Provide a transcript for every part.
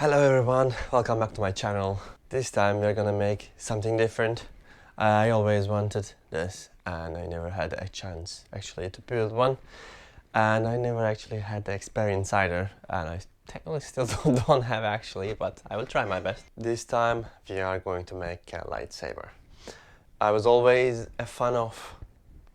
Hello everyone, welcome back to my channel. This time we're gonna make something different. I always wanted this and I never had a chance actually to build one, and I never actually had the experience either, and I technically still don't have actually, but I will try my best. This time we are going to make a lightsaber. I was always a fan of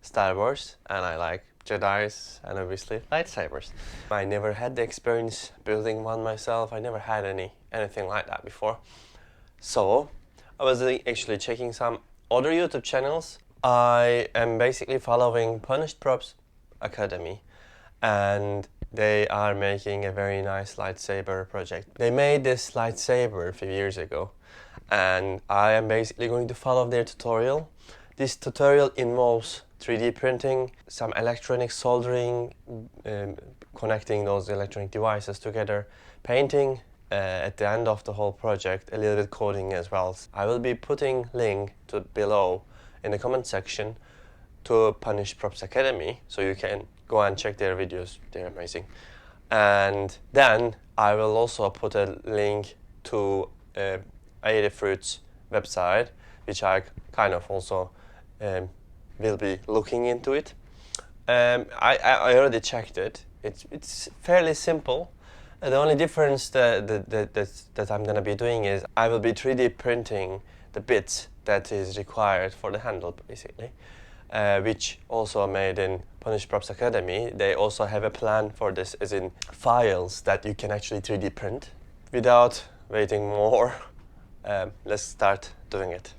Star Wars and I like Jedis and obviously lightsabers. I never had the experience building one myself. I never had anything like that before. So I was actually checking some other YouTube channels. I am basically following Punished Props Academy, and they are making a very nice lightsaber project. They made this lightsaber a few years ago, and I am basically going to follow their tutorial. This tutorial involves 3D printing, some electronic soldering, connecting those electronic devices together, painting, at the end of the whole project, a little bit coding as well. I will be putting link to below in the comment section to Punished Props Academy, so you can go and check their videos, they're amazing. And then I will also put a link to Adafruit's website, which I kind of also will be looking into it. I already checked it. It's fairly simple. The only difference that I'm gonna be doing is I will be 3D printing the bits that is required for the handle, basically, which also made in Punished Props Academy. They also have a plan for this, as in files that you can actually 3D print. Without waiting more, let's start doing it.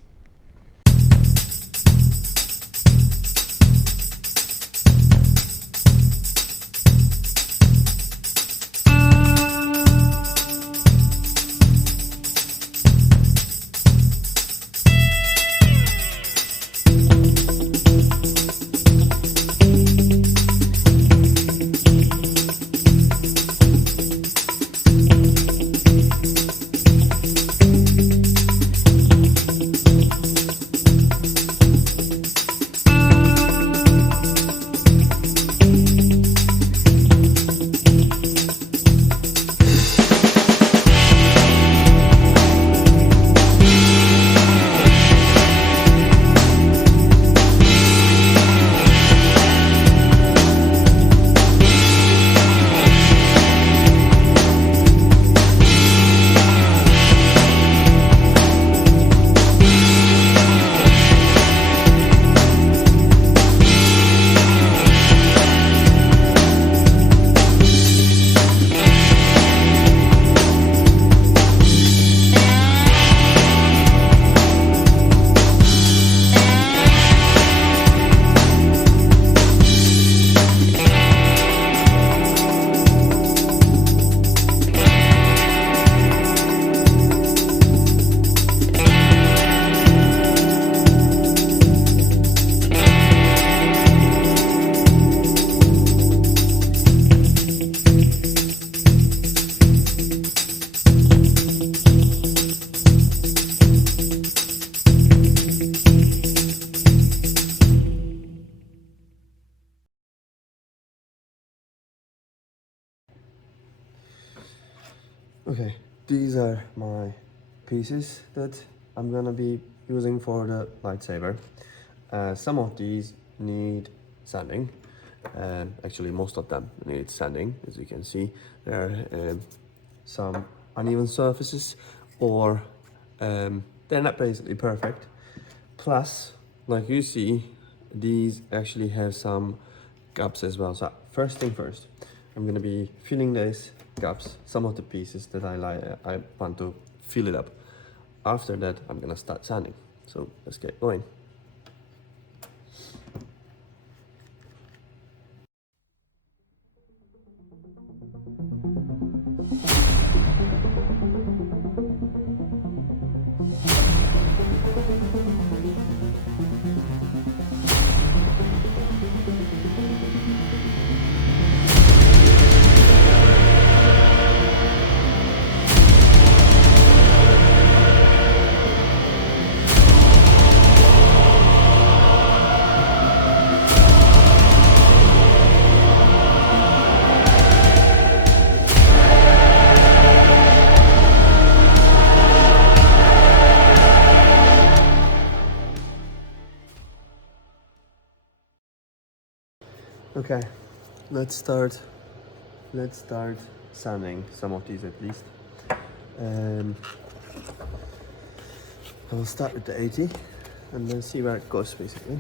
Okay, these are my pieces that I'm gonna be using for the lightsaber. Some of these need sanding, and actually most of them need sanding. As you can see, there are some uneven surfaces, or they're not basically perfect. Plus, like you see, these actually have some gaps as well. So first thing first, I'm gonna be filling these gaps, some of the pieces that I want to fill it up. After that, I'm gonna start sanding. So let's get going. Okay, let's start sanding some of these at least. I will start with the 80 and then see where it goes basically.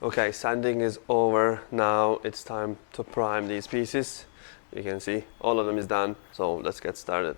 Okay, sanding is over. Now it's time to prime these pieces. You can see all of them is done, so let's get started.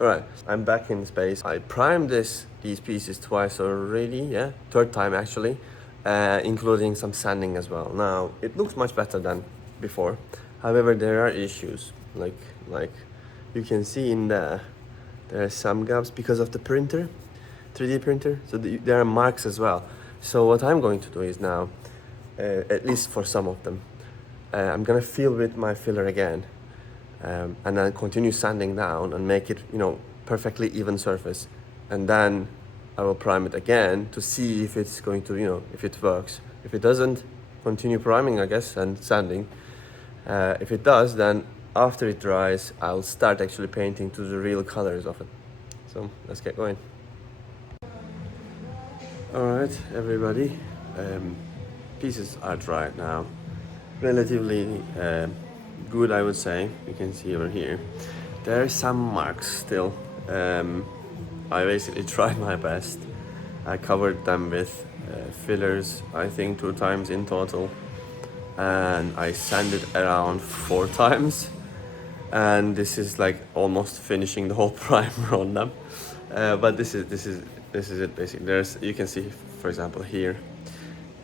Alright, I'm back in space. I primed these pieces twice already, yeah, third time actually, including some sanding as well. Now, it looks much better than before. However, there are issues, like you can see in there are some gaps because of the printer, 3D printer, so there are marks as well. So what I'm going to do is now, at least for some of them, I'm gonna fill with my filler again. And then continue sanding down and make it, perfectly even surface. And then I will prime it again to see if it's going to, if it works. If it doesn't, continue priming, I guess, and sanding. If it does, then after it dries, I'll start actually painting to the real colors of it. So let's get going. All right, everybody. Pieces are dry now. Relatively good, I would say. You can see over here there are some marks still. I basically tried my best. I covered them with fillers, I think 2 times in total, and I sanded around 4 times, and this is like almost finishing the whole primer on them. But this is it basically. You can see, for example, here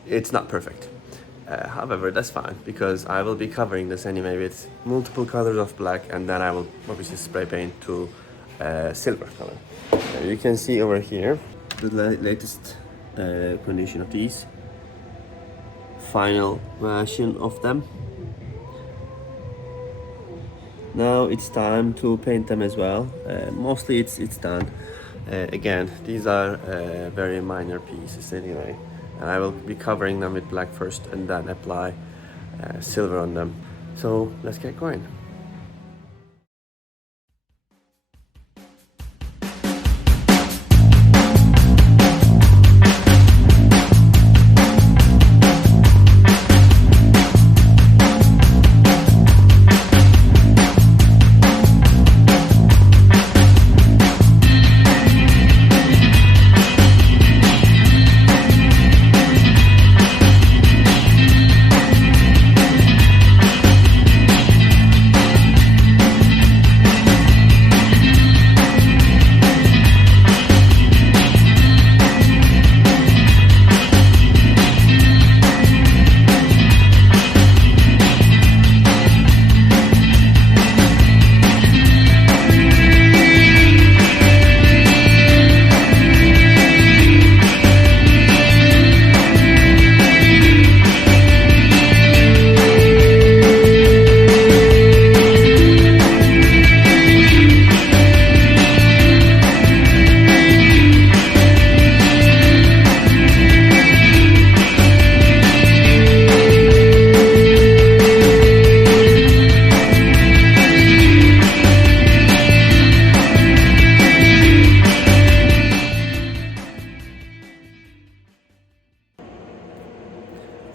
it's not perfect. However, that's fine, because I will be covering this anyway with multiple colors of black, and then I will obviously spray paint to silver color. You can see over here the latest condition of these. Final version of them. Now it's time to paint them as well. Mostly it's done. Again, these are very minor pieces anyway. And I will be covering them with black first and then apply silver on them. So let's get going.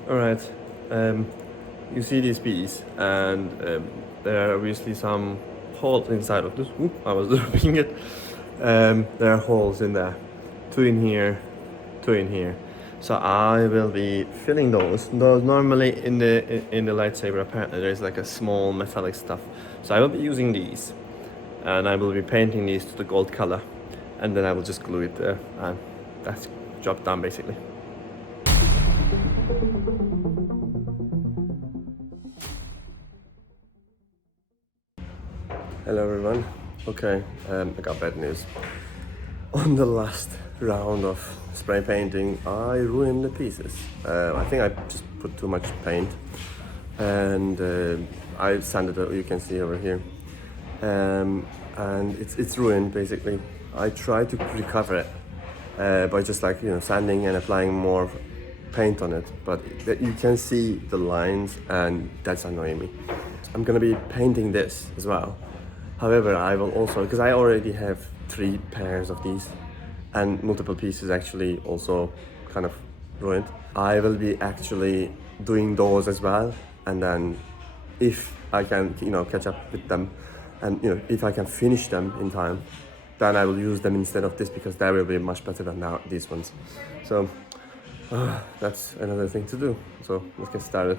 Alright, you see these bees, and there are obviously some holes inside of this. Ooh, I was dropping it. There are holes in there, two in here, two in here. So I will be filling those. Those normally in the lightsaber, apparently there's like a small metallic stuff. So I will be using these, and I will be painting these to the gold color, and then I will just glue it there, and that's job done basically. Hello everyone. Okay, I got bad news. On the last round of spray painting, I ruined the pieces. I think I just put too much paint, and I sanded it. You can see over here, and it's ruined basically. I tried to recover it by just like sanding and applying more paint on it, but you can see the lines, and that's annoying me. I'm gonna be painting this as well. However, I will also, because I already have 3 pairs of these and multiple pieces actually also kind of ruined. I will be actually doing those as well, and then if I can catch up with them, and if I can finish them in time, then I will use them instead of this, because that will be much better than now these ones. So that's another thing to do. So let's get started.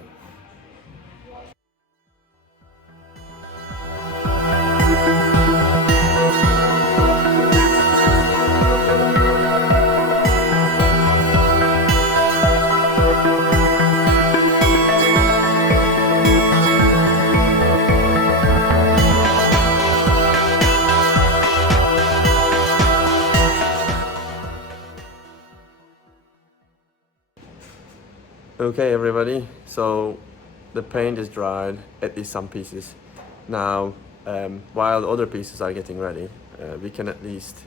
Okay everybody, so the paint is dried, at least some pieces. Now, while the other pieces are getting ready, we can at least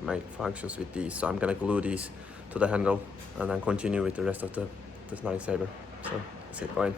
make functions with these. So I'm gonna glue these to the handle and then continue with the rest of this lightsaber. So let's get going.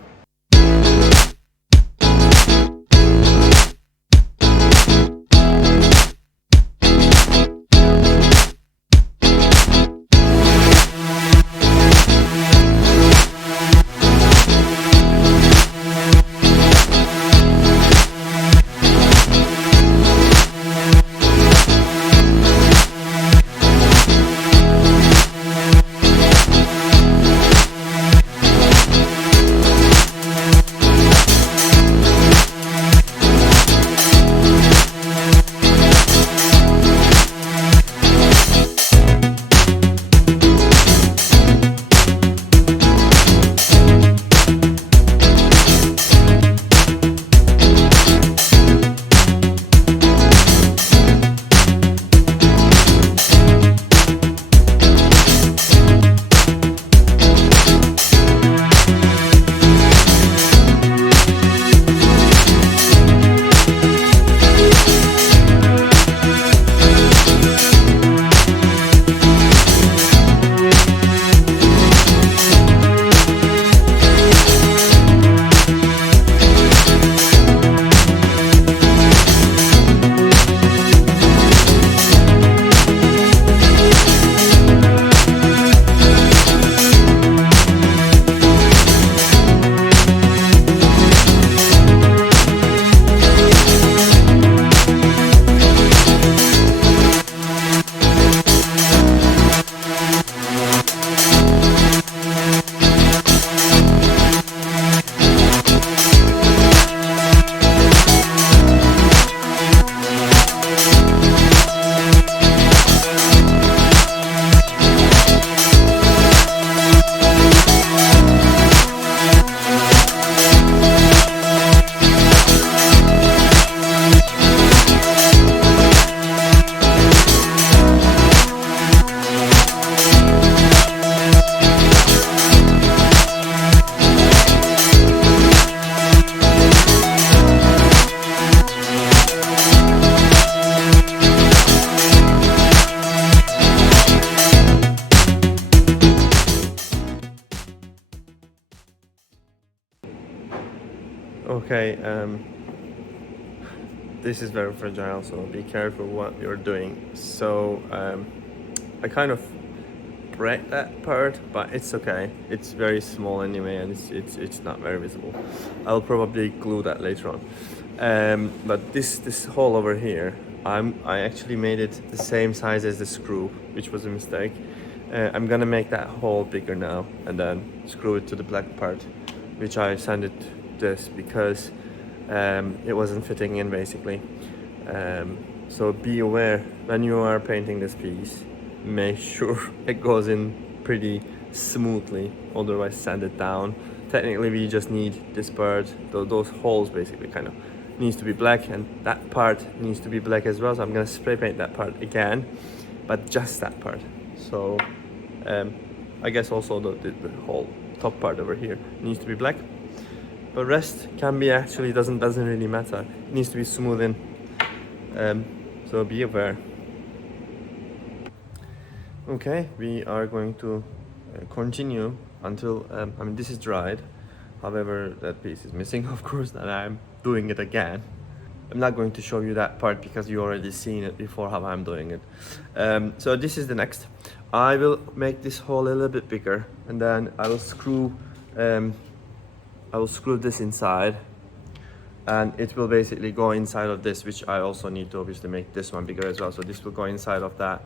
Okay, this is very fragile, so be careful what you're doing. So I kind of break that part, but it's okay. It's very small anyway, and it's not very visible. I'll probably glue that later on. But this hole over here, I actually made it the same size as the screw, which was a mistake. I'm gonna make that hole bigger now and then screw it to the black part, which I sanded this because it wasn't fitting in basically. So be aware when you are painting this piece, make sure it goes in pretty smoothly, otherwise sand it down. Technically we just need this part, those holes basically kind of needs to be black, and that part needs to be black as well. So I'm gonna spray paint that part again, but just that part. So I guess also the whole top part over here needs to be black, but rest can be actually doesn't really matter. It needs to be smooth in. So be aware. Okay, we are going to continue until I mean this is dried. However, that piece is missing, of course, and I'm doing it again. I'm not going to show you that part because you already seen it before how I'm doing it. So this is the next. I will make this hole a little bit bigger, and then I will screw this inside, and it will basically go inside of this, which I also need to obviously make this one bigger as well. So this will go inside of that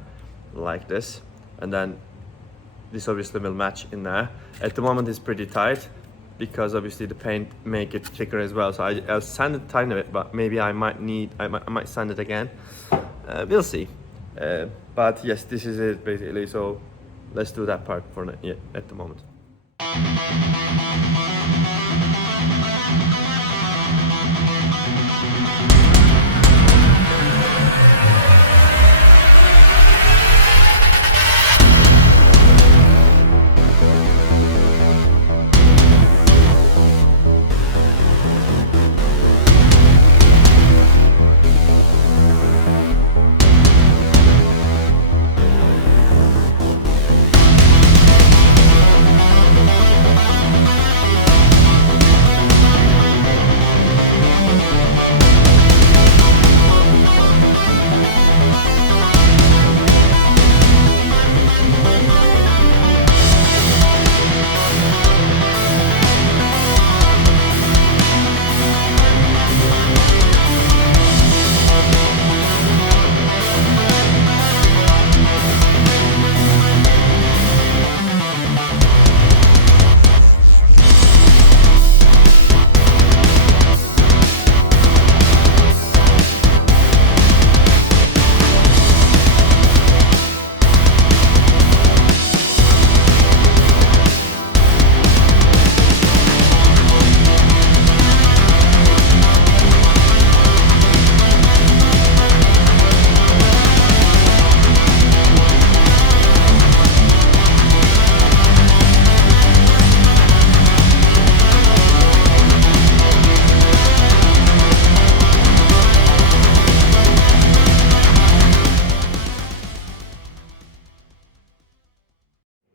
like this, and then this obviously will match in there. At the moment it's pretty tight because obviously the paint make it thicker as well. So I'll sand it tiny bit, but maybe I might sand it again. We'll see. But yes, this is it basically. So let's do that part for at the moment.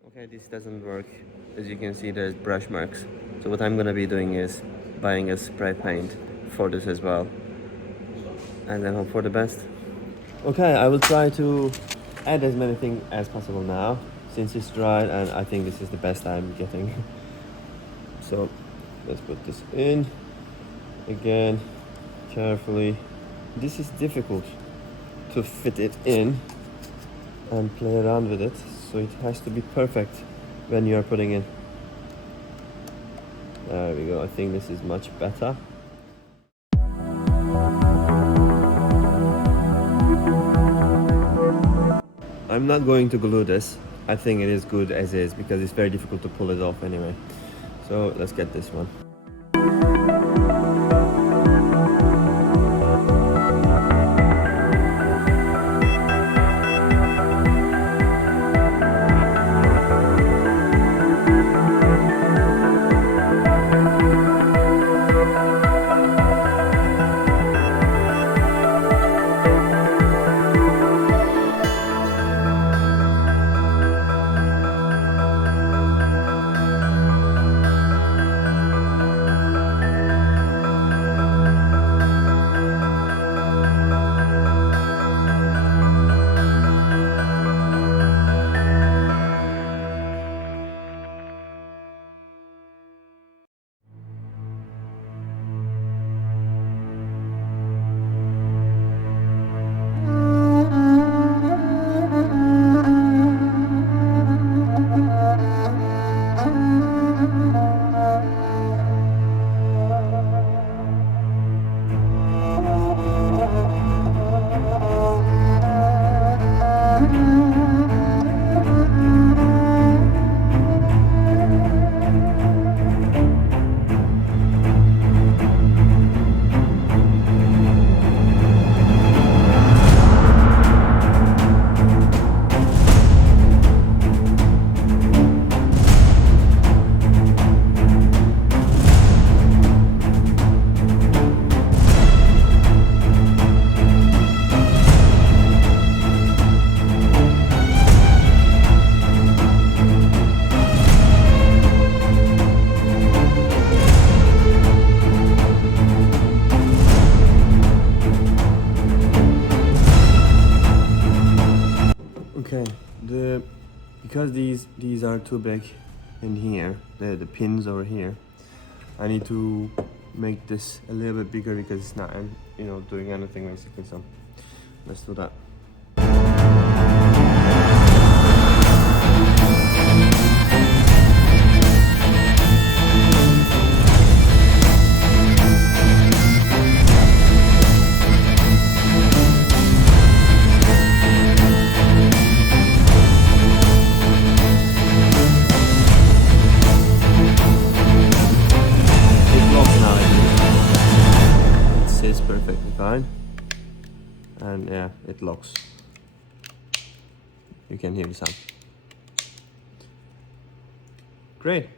Okay, this doesn't work. As you can see, there's brush marks. So what I'm gonna be doing is buying a spray paint for this as well, and then hope for the best. Okay, I will try to add as many things as possible now since it's dried, and I think this is the best I'm getting. So let's put this in again carefully. This is difficult to fit it in and play around with it, so it has to be perfect when you are putting in. There we go. I think this is much better. I'm not going to glue this. I think it is good as is because it's very difficult to pull it off anyway. So let's get this one. because these are too big in here, the pins over here, I need to make this a little bit bigger because it's not, you know, doing anything basically. So let's do that. Perfectly fine, and yeah, it locks. You can hear the sound. Great,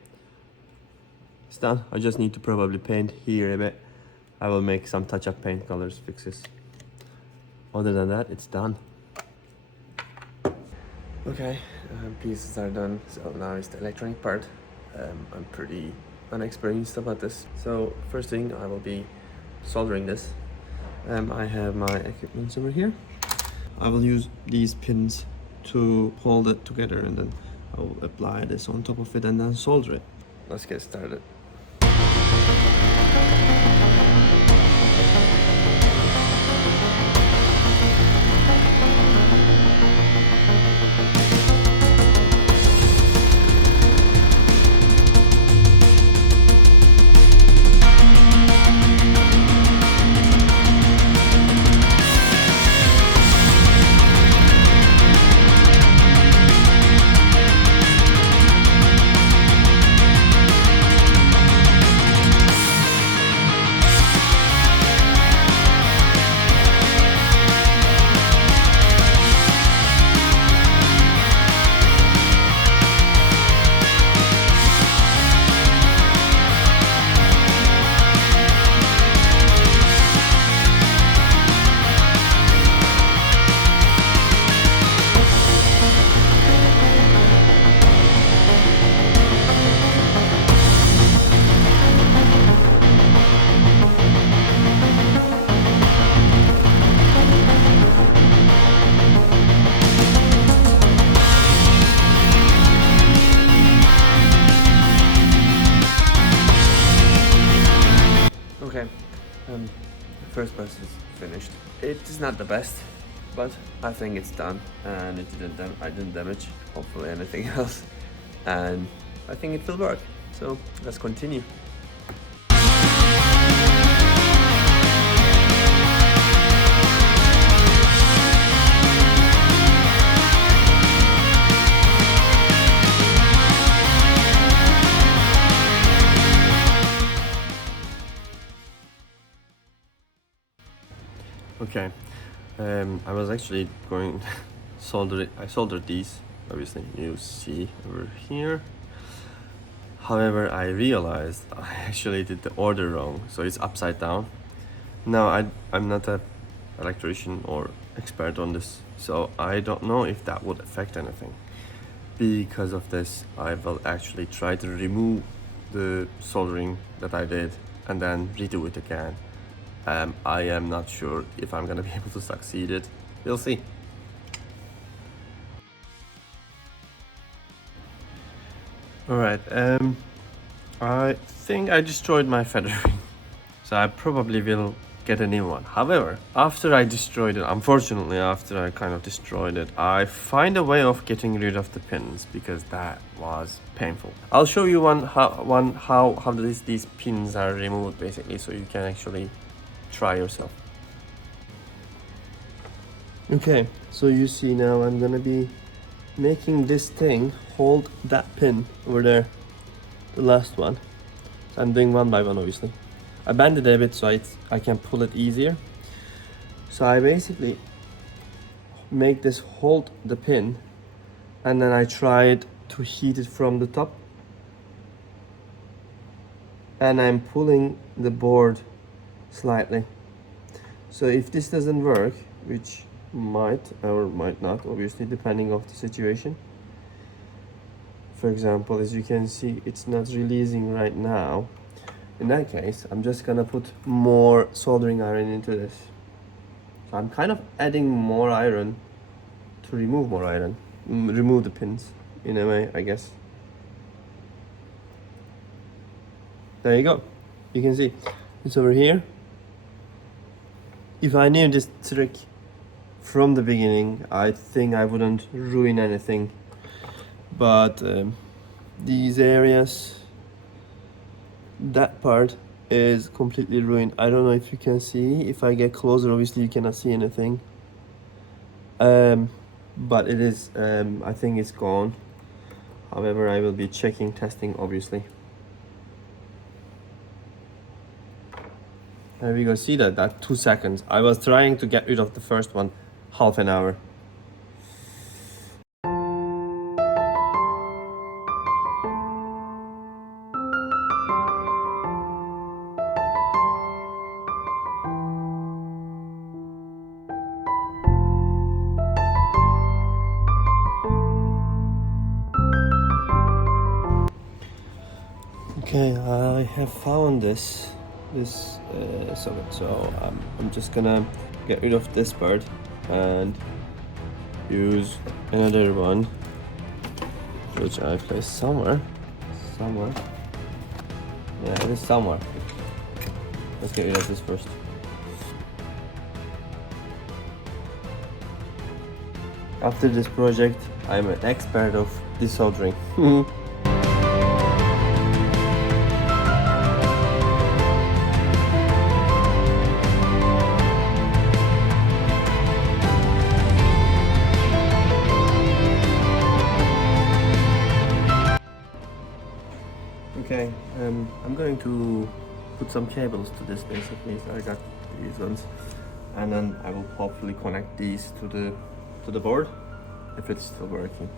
it's done. I just need to probably paint here a bit. I will make some touch-up paint colors fixes. Other than that, it's done. Okay, pieces are done, so now it's the electronic part. I'm pretty unexperienced about this, so first thing I will be soldering this. I have my equipment over here. I will use these pins to hold it together, and then I will apply this on top of it and then solder it. Let's get started. The first pass is finished. It is not the best, but I think it's done, and I didn't damage hopefully anything else, and I think it will work. So let's continue. Okay, I was actually going solder it. I soldered these, obviously you see over here. However, I realized I actually did the order wrong, so it's upside down. Now I'm not an electrician or expert on this, so I don't know if that would affect anything. Because of this, I will actually try to remove the soldering that I did and then redo it again. I am not sure if I'm gonna be able to succeed it. We'll see. Alright, I think I destroyed my feathering, so I probably will get a new one. However, after I destroyed it, unfortunately after I kind of destroyed it, I find a way of getting rid of the pins because that was painful. I'll show you how these pins are removed basically, so you can actually try yourself. Okay, so you see now I'm gonna be making this thing hold that pin over there, the last one. So I'm doing one by one, obviously. I bend it a bit so I can pull it easier. So I basically make this hold the pin, and then I tried to heat it from the top, and I'm pulling the board slightly. So if this doesn't work, which might or might not, obviously depending on the situation. For example, as you can see, it's not releasing right now. In that case, I'm just gonna put more soldering iron into this. So I'm kind of adding more iron to remove more iron, remove the pins. in a way, I guess. There you go. You can see it's over here. If I knew this trick from the beginning, I think I wouldn't ruin anything. But these areas, that part is completely ruined. I don't know if you can see. If I get closer, obviously you cannot see anything. But it is, I think it's gone. However, I will be checking, testing, obviously. There we go, see that 2 seconds. I was trying to get rid of the first one, half an hour. Okay, I have found this socket, so I'm just gonna get rid of this part and use another one, which I placed somewhere. Yeah, it is somewhere. Let's get rid of this first. After this project, I'm an expert of desoldering. Okay, I'm going to put some cables to this basically. So I got these ones, and then I will hopefully connect these to the board if it's still working.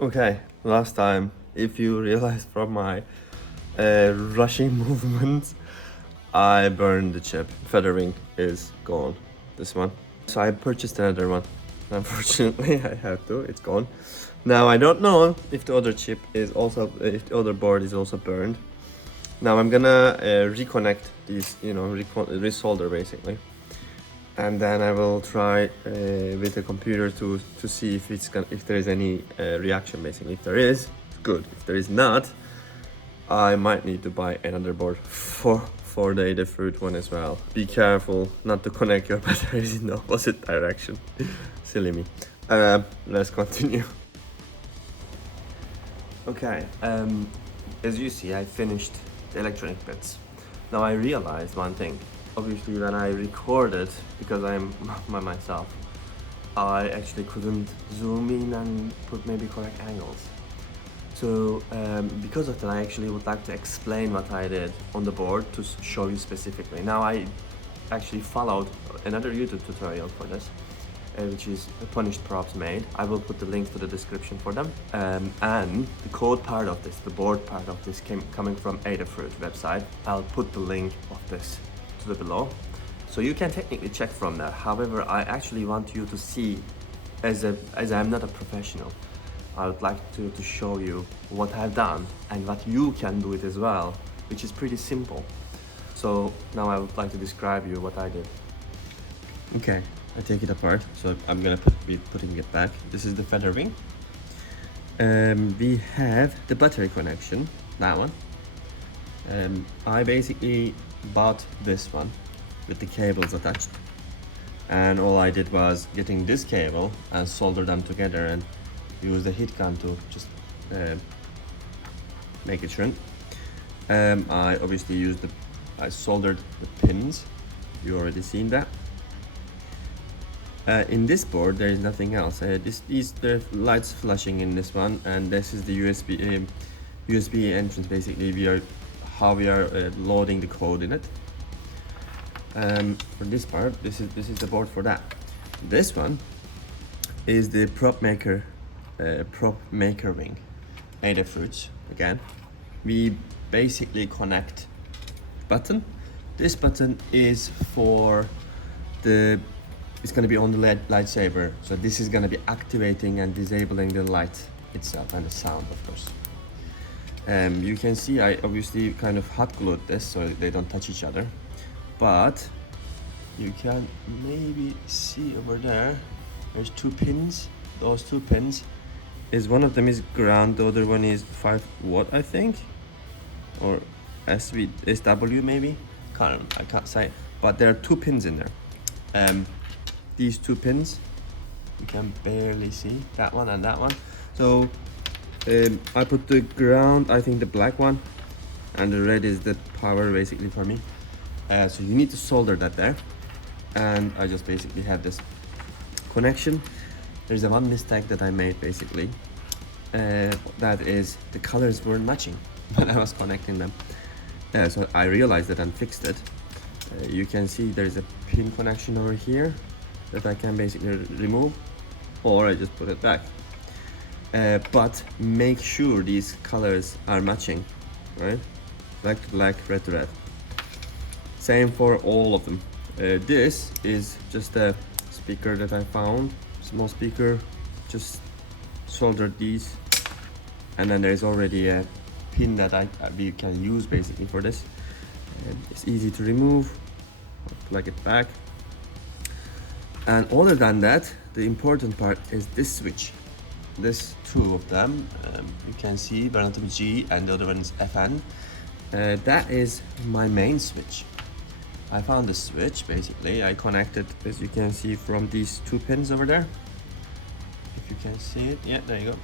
Okay, last time, if you realize from my rushing movements, I burned the chip. Feathering is gone, this one. So I purchased another one. Unfortunately, I have to, it's gone. Now I don't know if the other chip is also, if the other board is also burned. Now I'm gonna reconnect these, resolder basically. And then I will try with the computer to see if there is any reaction basically. If there is, good. If there is not, I might need to buy another board for the Adafruit one as well. Be careful not to connect your batteries in the opposite direction. Silly me. Let's continue. Okay, as you see, I finished the electronic bits. Now I realized one thing. Obviously when I recorded, because I'm by myself, I actually couldn't zoom in and put maybe correct angles. So because of that, I actually would like to explain what I did on the board to show you specifically. Now I actually followed another YouTube tutorial for this, which is Punished Props Made. I will put the links to the description for them. And the code part of this, the board part of this, coming from Adafruit website. I'll put the link of this to the below, so you can technically check from there. However, I actually want you to see, as I'm not a professional, I would like to show you what I've done and what you can do it as well, which is pretty simple. So now I would like to describe you what I did. Okay, I take it apart, so I'm gonna be putting it back. This is the feather wing. We have the battery connection, that one. I basically bought this one with the cables attached, and all I did was getting this cable and solder them together and use the heat gun to just make it shrink. I obviously I soldered the pins. You already seen that. In this board there is nothing else. The lights flashing in this one, and this is the USB entrance. Basically, how we are loading the code in it. For this part, this is the board for that. This one is the prop maker wing, Adafruit again. We basically connect button. This button is for it's going to be on the lightsaber, so this is going to be activating and disabling the light itself and the sound, of course. You can see I obviously kind of hot glued this so they don't touch each other, but you can maybe see over there's two pins. Those two pins one of them is ground, the other one is 5 watt, I think, or SW maybe, I can't say, but there are two pins in there. These two pins, you can barely see, that one and that one. So I put the ground, I think the black one, and the red is the power basically for me. So you need to solder that there, and I just basically have this connection. There's a one mistake that I made basically, that is the colors weren't matching when I was connecting them. So I realized that and fixed it. You can see there's a pin connection over here that I can basically remove, or I just put it back. But make sure these colors are matching, right? Black to black, red to red. Same for all of them. This is just a speaker that I found, small speaker. Just soldered these, and then there's already a pin that we can use basically for this. It's easy to remove. I'll plug it back. And other than that, the important part is this switch. This two of them, you can see one of them G and the other one is FN. That is my main switch. I found the switch basically. I connected, as you can see, from these two pins over there. If you can see it, yeah, there you go.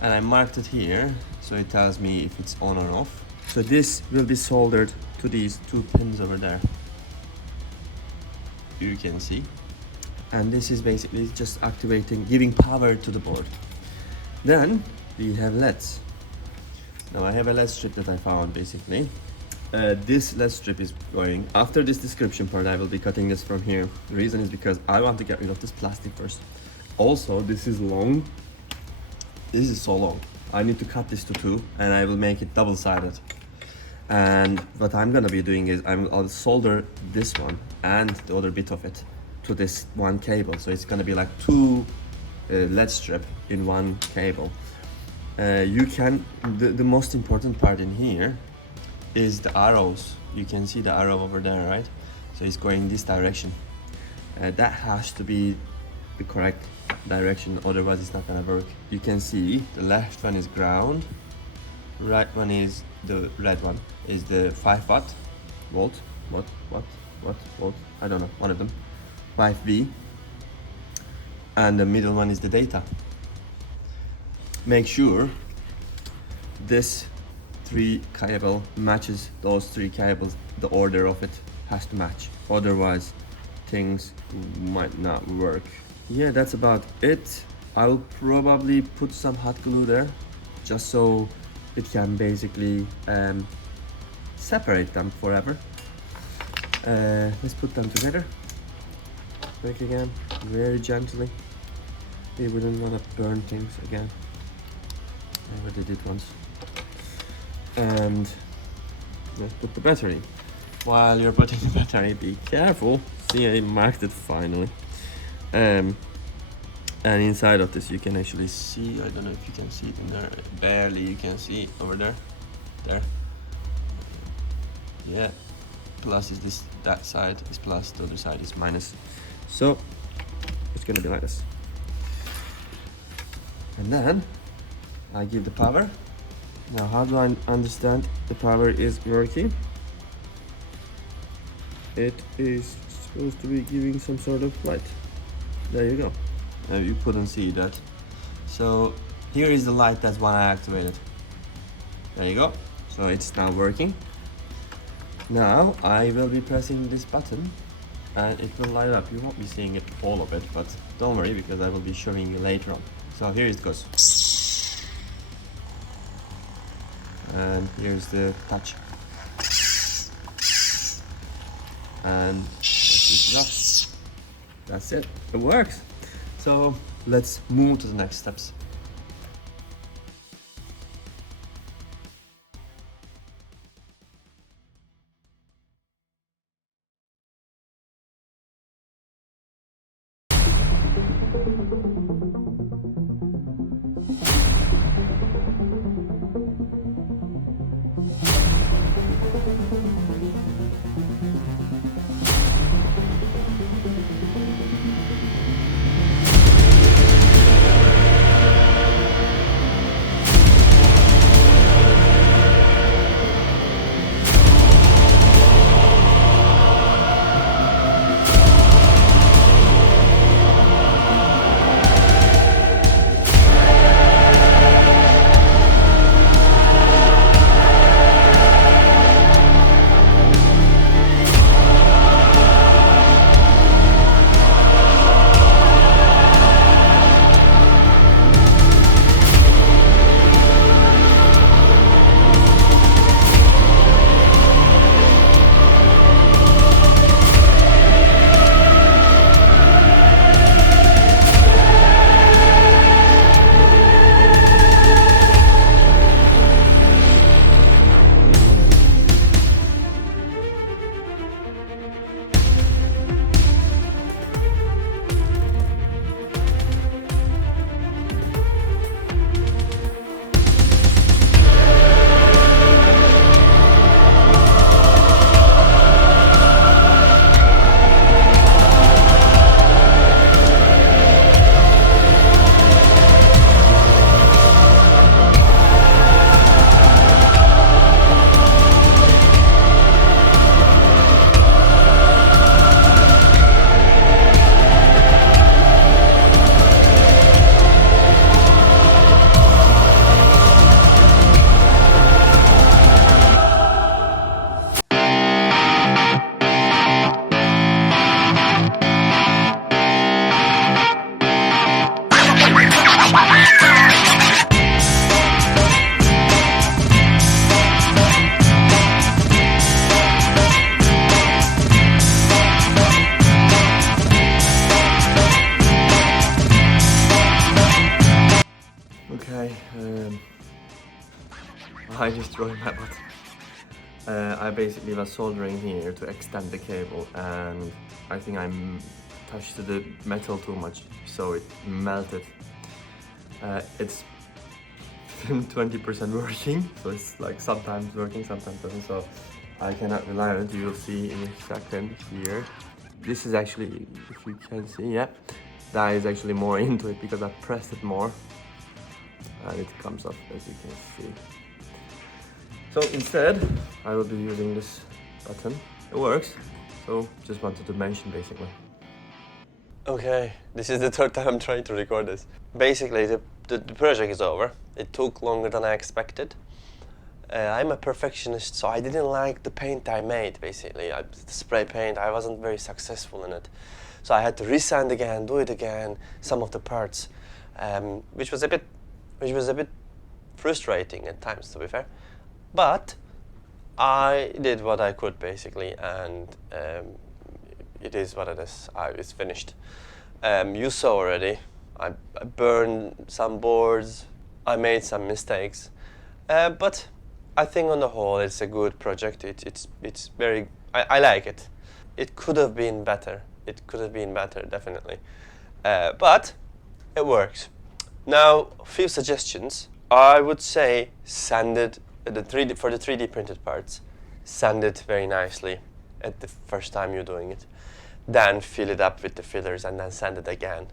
And I marked it here, so it tells me if it's on or off. So this will be soldered to these two pins over there. You can see. And this is basically just activating, giving power to the board. Then we have LEDs. Now I have a LED strip that I found basically. This LED strip is going, after this description part, I will be cutting this from here. The reason is because I want to get rid of this plastic first. Also, this is long. This is so long. I need to cut this to 2, and I will make it double-sided. And what I'm gonna be doing is I'll solder this one and the other bit of it to this one cable. So it's gonna be like 2 LED strip in one cable. The most important part in here is the arrows. You can see the arrow over there, right? So it's going this direction. That has to be the correct direction, otherwise it's not gonna work. You can see the left one is ground, right one is the red one, is the 5 volt, volt, I don't know, one of them, 5V, and the middle one is the data. Make sure this 3 cable matches those 3 cables. The order of it has to match, otherwise things might not work. Yeah, that's about it. I'll probably put some hot glue there just so it can basically separate them forever. Let's put them together. Back again, very gently. We wouldn't want to burn things again. I already did once. And let's put the battery. While you're putting the battery, be careful. See, I marked it finally. And inside of this you can actually see, I don't know if you can see it in there, barely you can see over there. Yeah, plus is this, that side is plus, the other side is minus. So it's gonna be like this. And then I give the power. Now how do I understand the power is working? It is supposed to be giving some sort of light. There you go. You couldn't see that. So here is the light, that's when I activated. There you go. So it's now working. Now I will be pressing this button and it will light up. You won't be seeing it, all of it, but don't worry because I will be showing you later on. So here it goes. And here's the touch. And that's it. It works. So let's move to the next steps. I just joined my butt. I basically was soldering here to extend the cable, and I think I touched the metal too much, so it melted. It's 20% working, so it's like sometimes working, sometimes doesn't, so I cannot rely on it. You will see in a second here. This is actually, if you can see, yeah, that is actually more into it because I pressed it more and it comes up, as you can see. So instead, I will be using this button. It works, so just wanted to mention basically. Okay, this is the third time I'm trying to record this. Basically, the project is over. It took longer than I expected. I'm a perfectionist, so I didn't like the paint I made, basically. The spray paint, I wasn't very successful in it. So I had to resand again, do it again, some of the parts, which was a bit frustrating at times, to be fair. But I did what I could basically, and it is what it is. It's finished. You saw already. I burned some boards. I made some mistakes, but I think on the whole it's a good project. It's very. I like it. It could have been better. It could have been better, definitely. But it works. Now, a few suggestions. I would say sand it for the 3D printed parts. Sand it very nicely at the first time you're doing it. Then fill it up with the fillers and then sand it again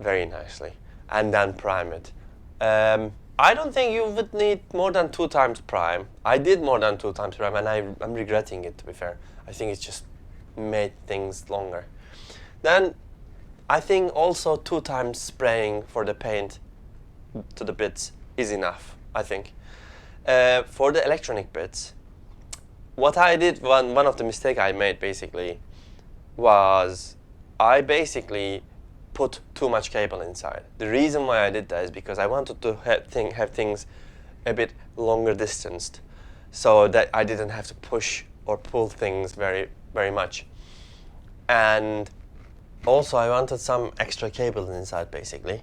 very nicely. And then prime it. I don't think you would need more than 2 times prime. I did more than 2 times prime and I'm regretting it, to be fair. I think it's just made things longer. Then I think also 2 times spraying for the paint to the bits is enough, I think. For the electronic bits, what I did, one of the mistakes I made basically was I basically put too much cable inside. The reason why I did that is because I wanted to have things a bit longer distanced, so that I didn't have to push or pull things very much. And also I wanted some extra cables inside basically,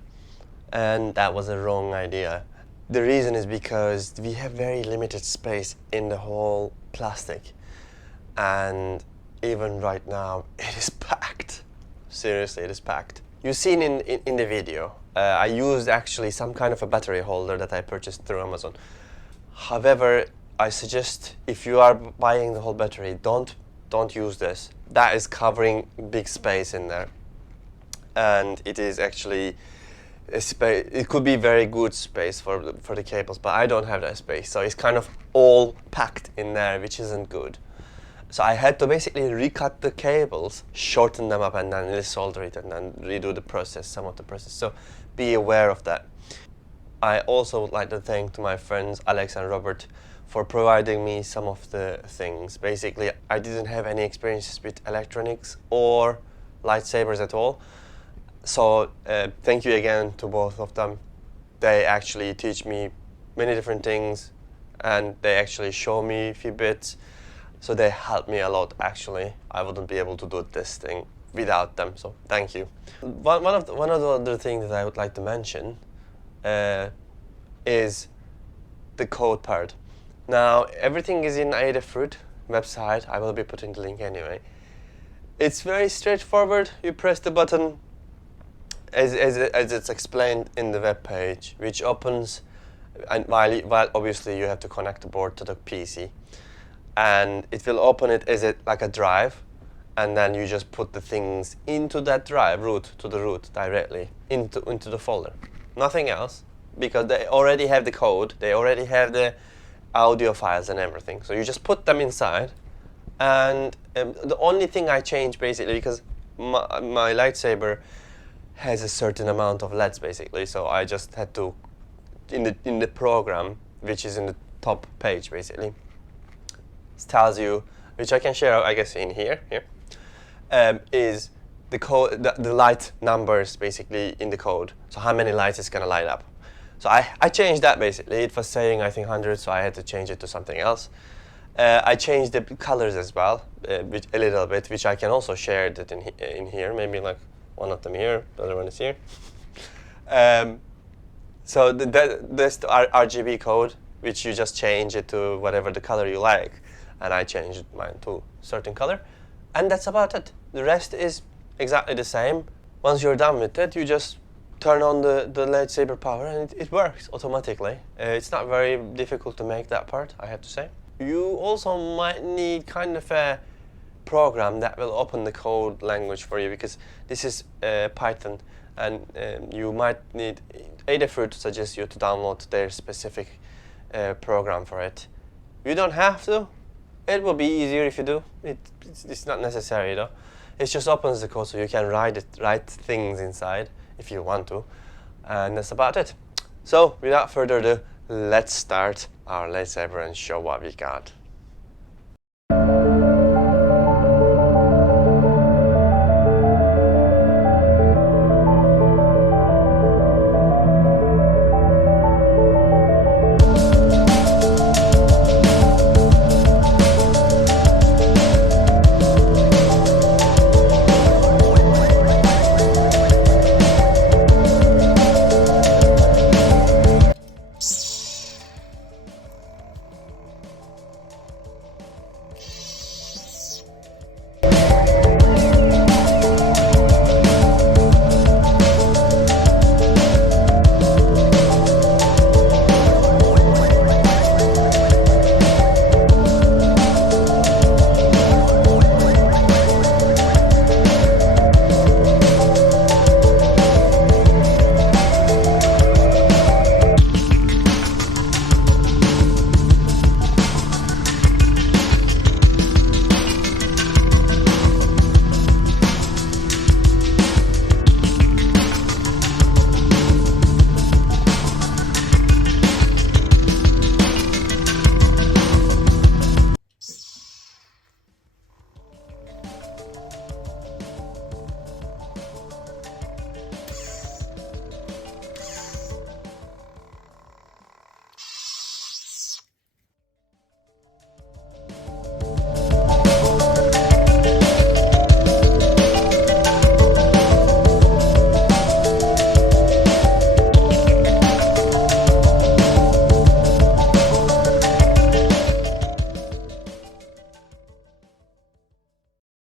and that was a wrong idea. The reason is because we have very limited space in the whole plastic, and even right now it is packed. Seriously, it is packed. You've seen in the video, I used actually some kind of a battery holder that I purchased through Amazon. However, I suggest if you are buying the whole battery, don't use this. That is covering big space in there, and it is actually a space. It could be very good space for the cables, but I don't have that space, so it's kind of all packed in there, which isn't good. So I had to basically recut the cables, shorten them up, and then solder it, and then redo the process, some of the process. So be aware of that. I also would like to thank my friends Alex and Robert for providing me some of the things. Basically, I didn't have any experiences with electronics or lightsabers at all. So thank you again to both of them. They actually teach me many different things, and they actually show me a few bits. So they helped me a lot, actually. I wouldn't be able to do this thing without them, so thank you. One of the other things that I would like to mention is the code part. Now, everything is in Adafruit website. I will be putting the link anyway. It's very straightforward. You press the button as it's explained in the web page, which opens, and while obviously you have to connect the board to the PC. And it will open it as like a drive, and then you just put the things into that drive, root directly into the folder. Nothing else, because they already have the code, they already have the audio files and everything. So you just put them inside, and the only thing I changed basically, because my lightsaber has a certain amount of LEDs basically, so I just had to, in the program, which is in the top page basically, tells you, which I can share, I guess, in here, is the code, the light numbers basically in the code. So how many lights it's gonna light up. So I changed that basically. It was saying I think 100, so I had to change it to something else. I changed the colors as well, a little bit, which I can also share that in here. Maybe like one of them here, the other one is here. So this RGB code, which you just change it to whatever the color you like. And I changed mine to a certain color, and that's about it. The rest is exactly the same. Once you're done with it, you just turn on the lightsaber power, and it works automatically. It's not very difficult to make that part, I have to say. You also might need kind of a program that will open the code language for you, because this is Python, and you might need, Adafruit suggests you to download their specific program for it. You don't have to. It will be easier if you do. It's not necessary though. It just opens the code so you can write things inside if you want to. And that's about it. So without further ado, let's start our lightsaber and show what we got.